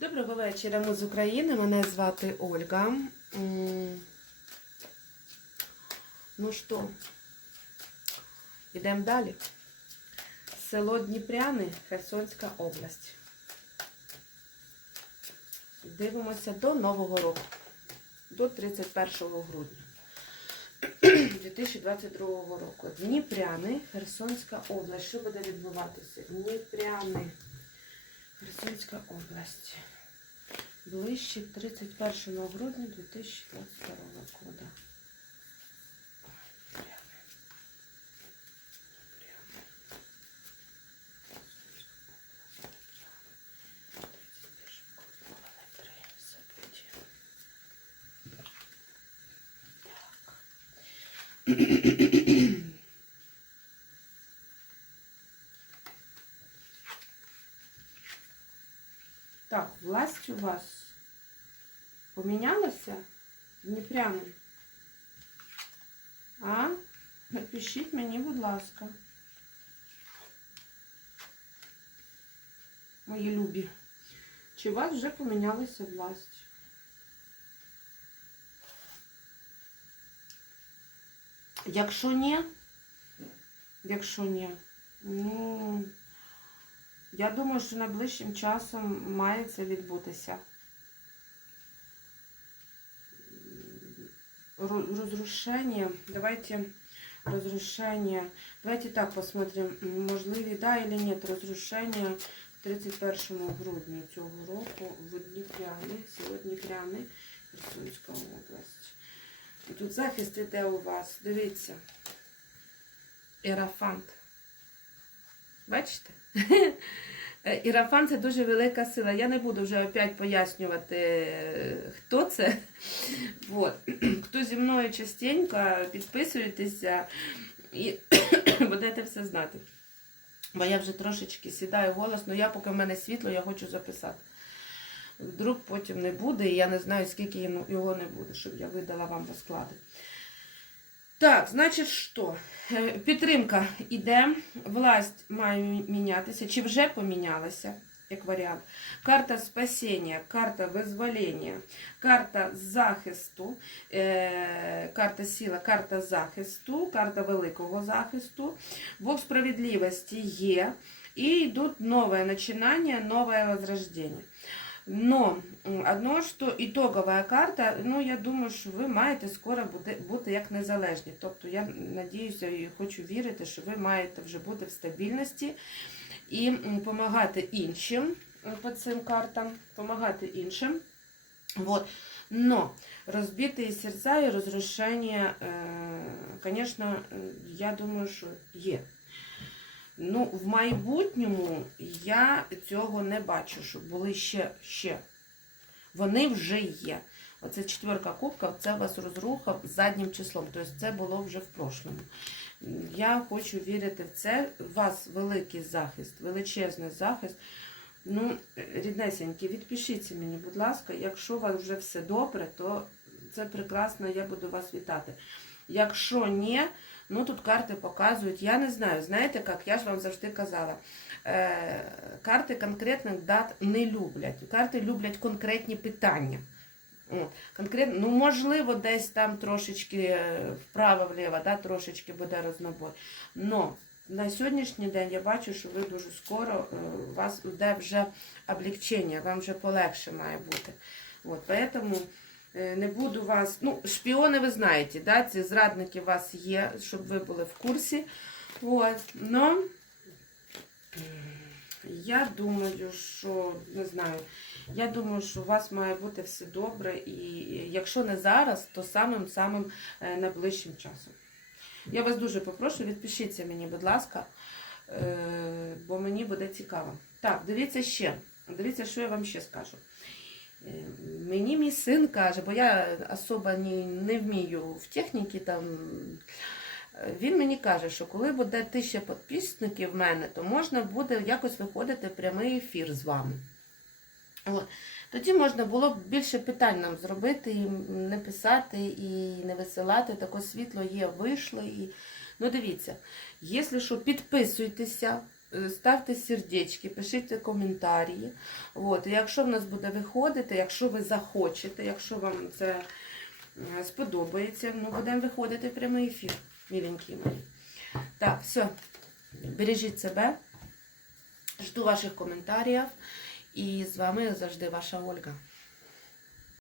Доброго вечора, ми з України. Мене звати Ольга. Ну що, йдемо далі. Село Дніпряни, Херсонська область. Дивимося до Нового року, до 31 грудня 2022 року. Дніпряни, Херсонська область. Що буде відбуватися? Дніпряни. Херсонська область. Ближче 31 грудня 2022 року. Так, власть у вас помінялася? Дніпряни? А? Напишіть мені, будь ласка. Мої любі. Чи у вас вже помінялася власть? Якщо ні, якщо ні, ну, я думаю, що найближчим часом має це відбутися. Ро- Разрушение. Давайте разрушение. Давайте так посмотрим, можливі да или нет разрушення 31 грудня цього року в Дніпряні, село Дніпряни, Херсонська область. І тут захист іде у вас. Дивіться. Ерафант. Бачите? Ірафан це дуже велика сила. Я не буду вже опять пояснювати, хто це. Вот. Хто зі мною частенько, підписуйтеся і будете все знати. Бо я вже трошечки сідаю голосно, я поки в мене світло, я хочу записати. Вдруг потім не буде, і я не знаю, скільки його не буде, щоб я видала вам розклади. Так, значить, що? Е, Підтримка іде, власть має мі- мінятися, чи вже помінялася, як варіант. Карта спасіння, карта визволення, карта захисту, е, карта сила, карта захисту, карта великого захисту. Бог справедливості є. І йдуть нове починання, нове возрождення. Но одно, що ітогова карта, ну я думаю, що ви маєте скоро бути, бути як незалежні. Тобто я надіюся і хочу вірити, що ви маєте вже бути в стабільності і допомагати іншим по цим картам, допомагати іншим. Вот. Но розбиті серця і розрушення, звісно, я думаю, що є. Ну, в майбутньому я цього не бачу, щоб були ще, ще. Вони вже є. Оце четверка кубка, це вас розруха заднім числом. Тобто це було вже в прошлому. Я хочу вірити в це. У вас великий захист, величезний захист. Ну, ріднесенькі, відпишіться мені, будь ласка, якщо у вас вже все добре, то це прекрасно, я буду вас вітати. Якщо ні, ну тут карти показують, я не знаю, знаєте як, я ж вам завжди казала, е, карти конкретних дат не люблять. Карти люблять конкретні питання. Конкретно, ну можливо, десь там трошечки е, вправо-вліво, да, трошечки буде рознобой. Но на сьогоднішній день я бачу, що ви дуже скоро е, у вас йде вже облегчення, вам вже полегше має бути. От, поэтому не буду вас. Ну, шпіони ви знаєте, да, ці зрадники у вас є, щоб ви були в курсі. От, но я думаю, що не знаю. Я думаю, що у вас має бути все добре, і якщо не зараз, то самим-самим е, найближчим часом. Я вас дуже попрошу, відпишіться мені, будь ласка, е, бо мені буде цікаво. Так, дивіться ще. Дивіться, що я вам ще скажу. Е, Мені мій син каже, бо я особо не, не вмію в техніці там. Він мені каже, що коли буде тисяча підписників в мене, то можна буде якось виходити в прямий ефір з вами. От. Тоді можна було б більше питань нам зробити, і не писати, і не висилати. Таке світло є, вийшло. І... Ну, дивіться, якщо що, підписуйтеся, ставте сердечки, пишіть коментарі. От, і якщо в нас буде виходити, якщо ви захочете, якщо вам це е, сподобається, ми будемо виходити в прямий ефір, міленькі мої. Так, все. Бережіть себе. Жду ваших коментарів. І з вами завжди ваша Ольга.